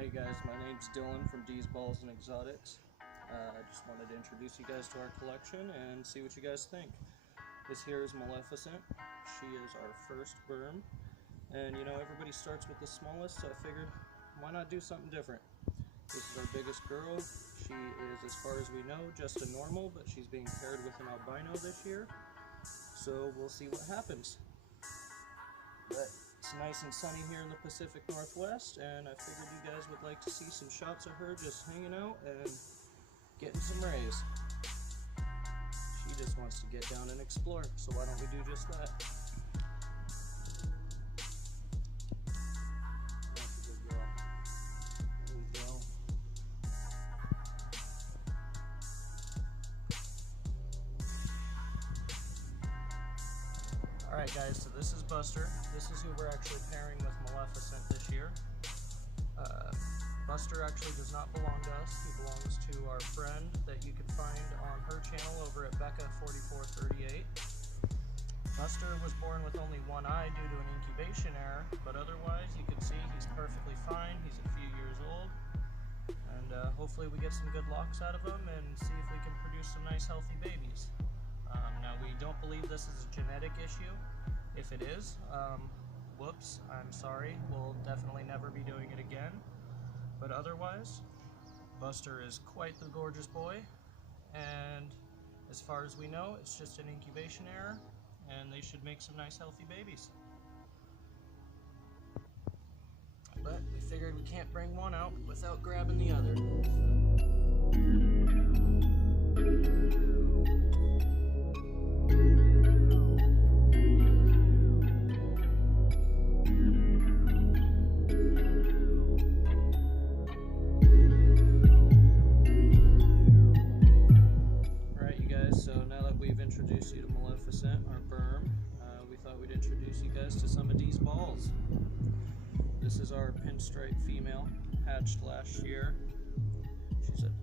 Hi guys, my name's Dylan from D's Balls and Exotics. I just wanted to introduce you guys to our collection and see what you guys think. This here is Maleficent. She is our first burm, and you know, everybody starts with the smallest, so I figured why not do something different. This is our biggest girl. She is, as far as we know, just a normal, but she's being paired with an albino this year, so we'll see what happens. But it's nice and sunny here in the Pacific Northwest, and I figured you guys would like to see some shots of her just hanging out and getting some rays. She just wants to get down and explore, so why don't we do just that? That's a good girl. There we go. Alright guys, so this is Buster. This is who we're actually pairing with Maleficent this year. Buster actually does not belong to us. He belongs to our friend that you can find on her channel over at Becca4438. Buster was born with only one eye due to an incubation error, but otherwise you can see he's perfectly fine. He's a few years old, and hopefully we get some good locks out of him and see if we can produce some nice healthy babies. Now, we don't believe this is a genetic issue. If it is, whoops, I'm sorry. We'll definitely never be doing it again. But otherwise, Buster is quite the gorgeous boy. And as far as we know, it's just an incubation error, and they should make some nice healthy babies. But we figured we can't bring one out without grabbing the other. So now that we've introduced you to Maleficent, our burm, we thought we'd introduce you guys to some of D's balls. This is our pinstripe female, hatched last year. She's an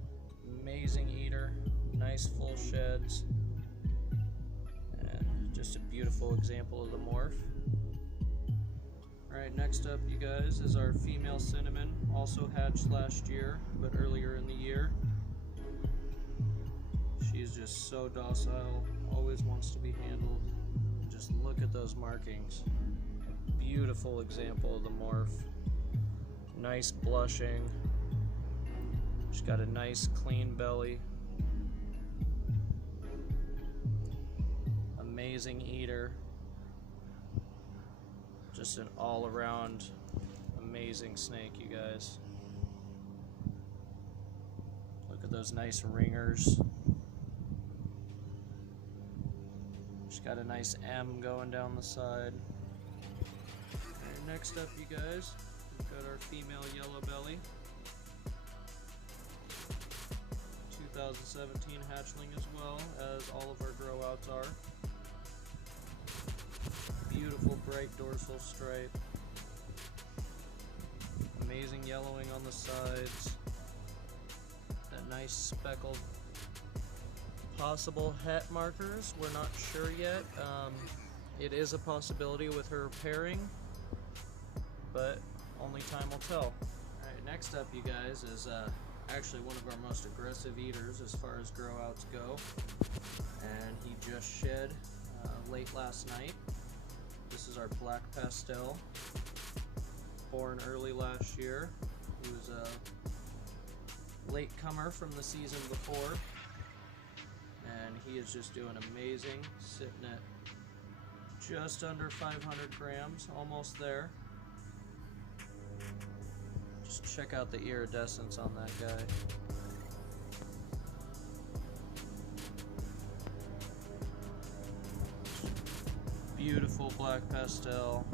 amazing eater, nice full sheds, and just a beautiful example of the morph. Alright, next up, you guys, is our female cinnamon, also hatched last year, but earlier in the year. She's just so docile, always wants to be handled. Just look at those markings. Beautiful example of the morph. Nice blushing. She's got a nice clean belly. Amazing eater. Just an all-around amazing snake, you guys. Look at those nice ringers. She's got a nice M going down the side. And next up, you guys, we've got our female yellow belly. 2017 hatchling as well, as all of our grow outs are. Beautiful bright dorsal stripe. Amazing yellowing on the sides. That nice speckled possible het markers. We're not sure yet. It is a possibility with her pairing, but only time will tell. Alright, next up, you guys, is actually one of our most aggressive eaters as far as grow outs go, and he just shed late last night. This is our black pastel, born early last year. He was a late comer from the season before, and he is just doing amazing, sitting at just under 500 grams, almost there. Just check out the iridescence on that guy. Beautiful black pastel,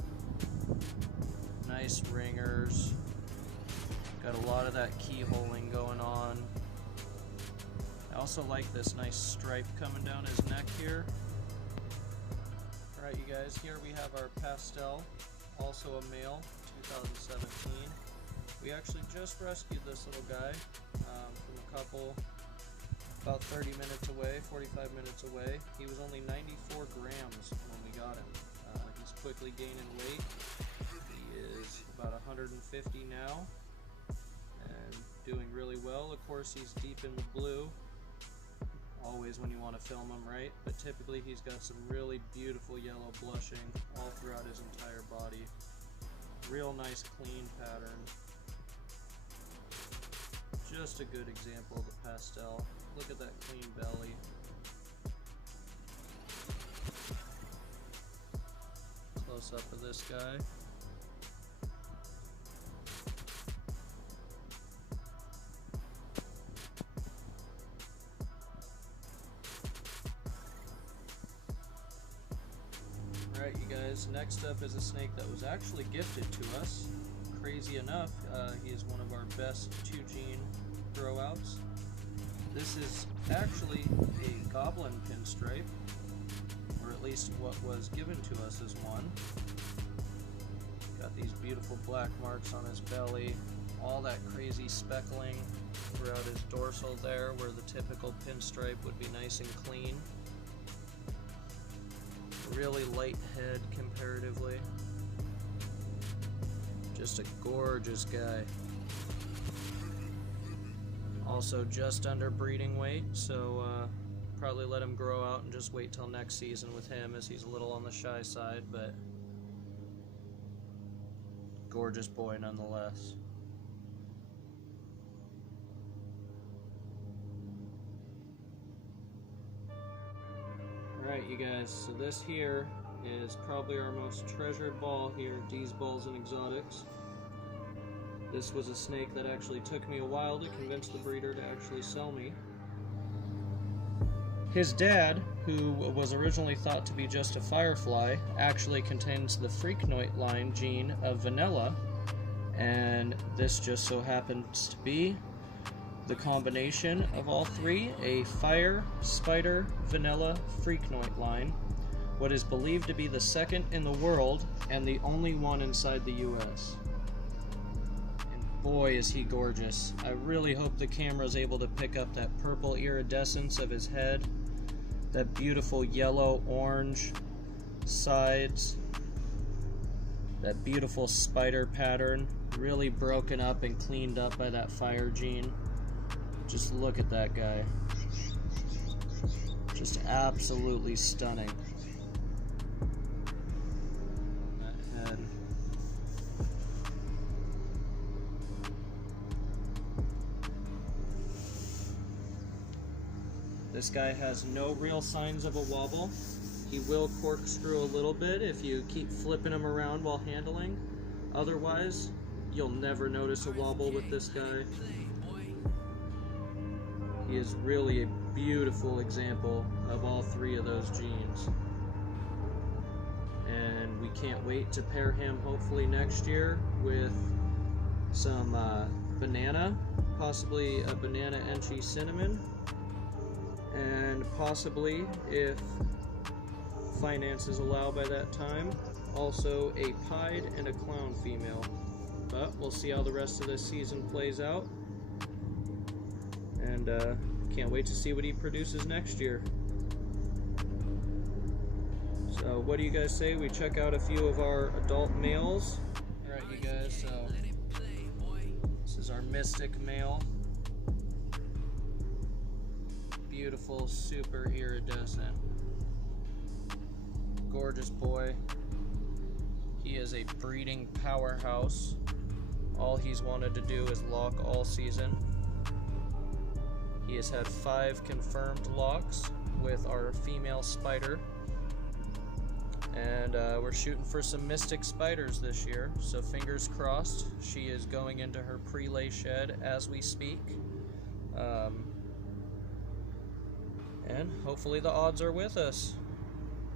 nice ringers, got a lot of that keyholing going on. I also like this nice stripe coming down his neck here. Alright, you guys, here we have our pastel, also a male, 2017. We actually just rescued this little guy from a couple about 30 minutes away, 45 minutes away. He was only 94 grams when we got him. He's quickly gaining weight. He is about 150 now. doing really well. Of course, he's deep in the blue, always when you want to film him, right? But typically he's got some really beautiful yellow blushing all throughout his entire body. Real nice clean pattern. Just a good example of the pastel. Look at that clean belly. Close up of this guy. Alright, you guys, next up is a snake that was actually gifted to us. Crazy enough, he is one of our best 2-gene grow-outs. This is actually a goblin pinstripe, or at least what was given to us as one. Got these beautiful black marks on his belly, all that crazy speckling throughout his dorsal there, where the typical pinstripe would be nice and clean. Really light head comparatively. Just a gorgeous guy. Also just under breeding weight, so probably let him grow out and just wait till next season with him, as he's a little on the shy side, but gorgeous boy nonetheless. Alright, you guys, so this here is probably our most treasured ball here at D's Balls and Exotics. This was a snake that actually took me a while to convince the breeder to actually sell me. His dad, who was originally thought to be just a firefly, actually contains the Freaknoid line gene of vanilla, and this just so happens to be the combination of all three, a fire, spider, vanilla, Freaknoid line, what is believed to be the second in the world and the only one inside the US. And boy is he gorgeous. I really hope the camera is able to pick up that purple iridescence of his head, that beautiful yellow-orange sides, that beautiful spider pattern, really broken up and cleaned up by that fire gene. Just look at that guy. Just absolutely stunning. That head. This guy has no real signs of a wobble. He will corkscrew a little bit if you keep flipping him around while handling. Otherwise, you'll never notice a wobble with this guy. He is really a beautiful example of all three of those genes. And we can't wait to pair him hopefully next year with some banana, possibly a banana enchi cinnamon, and possibly, if finances allow by that time, also a pied and a clown female. But we'll see how the rest of this season plays out. And can't wait to see what he produces next year. So what do you guys say we check out a few of our adult males? Alright, you guys, so this is our Mystic male. Beautiful, super iridescent. Gorgeous boy. He is a breeding powerhouse. All he's wanted to do is lock all season. He has had 5 confirmed locks with our female spider, and we're shooting for some Mystic spiders this year, so fingers crossed. She is going into her pre-lay shed as we speak, and hopefully the odds are with us.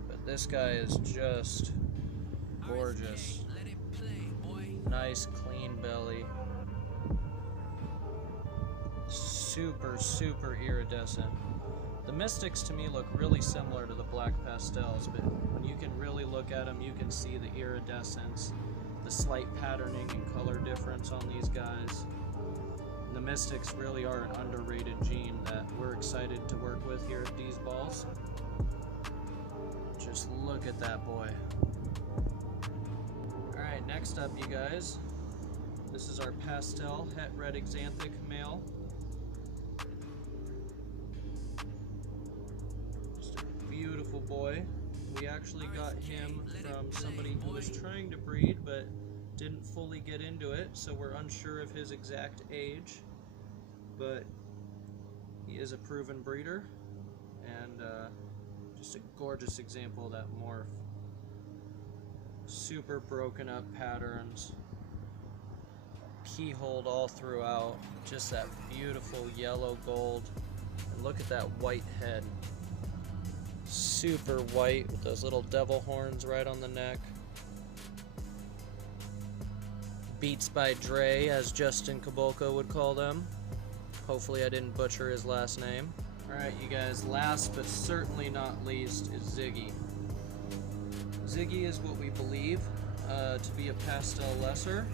But this guy is just gorgeous. Nice clean belly. Super iridescent. The Mystics to me look really similar to the black pastels, but when you can really look at them, you can see the iridescence, the slight patterning and color difference on these guys. And the Mystics really are an underrated gene that we're excited to work with here at D's Balls. Just look at that boy. Alright, next up, you guys. This is our pastel het red xanthic male. Just a beautiful boy. We actually got him from somebody who was trying to breed but didn't fully get into it, so we're unsure of his exact age, but he is a proven breeder, and just a gorgeous example of that morph. Super broken up patterns, keyholed all throughout, just that beautiful yellow gold, and look at that white head. Super white with those little devil horns right on the neck. Beats by Dre, as Justin Cabolco would call them. Hopefully I didn't butcher his last name. Alright, you guys, last but certainly not least is Ziggy. Ziggy is what we believe to be a pastel lesser.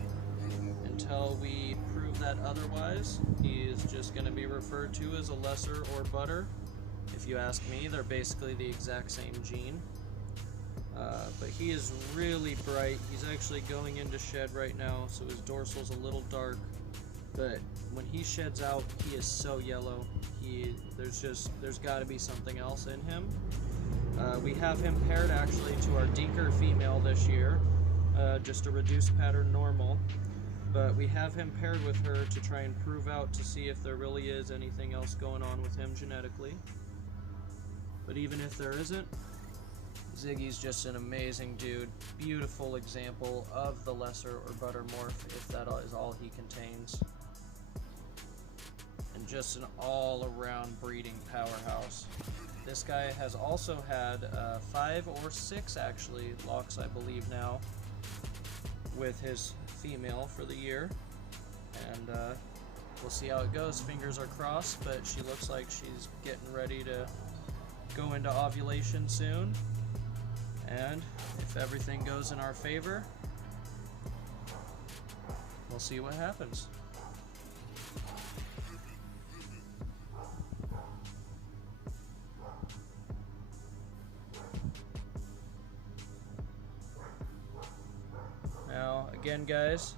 Until we prove that otherwise, he is just going to be referred to as a lesser or butter. If you ask me, they're basically the exact same gene. But he is really bright. He's actually going into shed right now, so his dorsal's a little dark. But when he sheds out, he is so yellow. There's got to be something else in him. We have him paired actually to our Dinker female this year, just a reduced pattern normal. But we have him paired with her to try and prove out to see if there really is anything else going on with him genetically. But even if there isn't, Ziggy's just an amazing dude. Beautiful example of the lesser or butter morph, if that is all he contains. And just an all-around breeding powerhouse. This guy has also had 5 or 6 actually locks, I believe now, with his female for the year. And we'll see how it goes. Fingers are crossed, but she looks like she's getting ready to go into ovulation soon. And if everything goes in our favor, we'll see what happens. Now, again guys,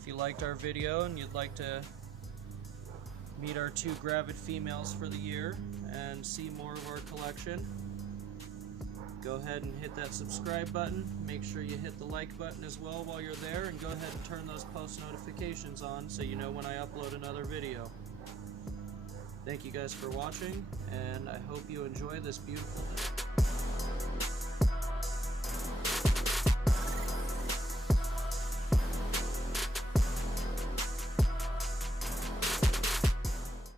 if you liked our video and you'd like to meet our 2 gravid females for the year and see more of our collection, go ahead and hit that subscribe button. Make sure you hit the like button as well while you're there, and go ahead and turn those post notifications on so you know when I upload another video. Thank you guys for watching, and I hope you enjoy this beautiful day.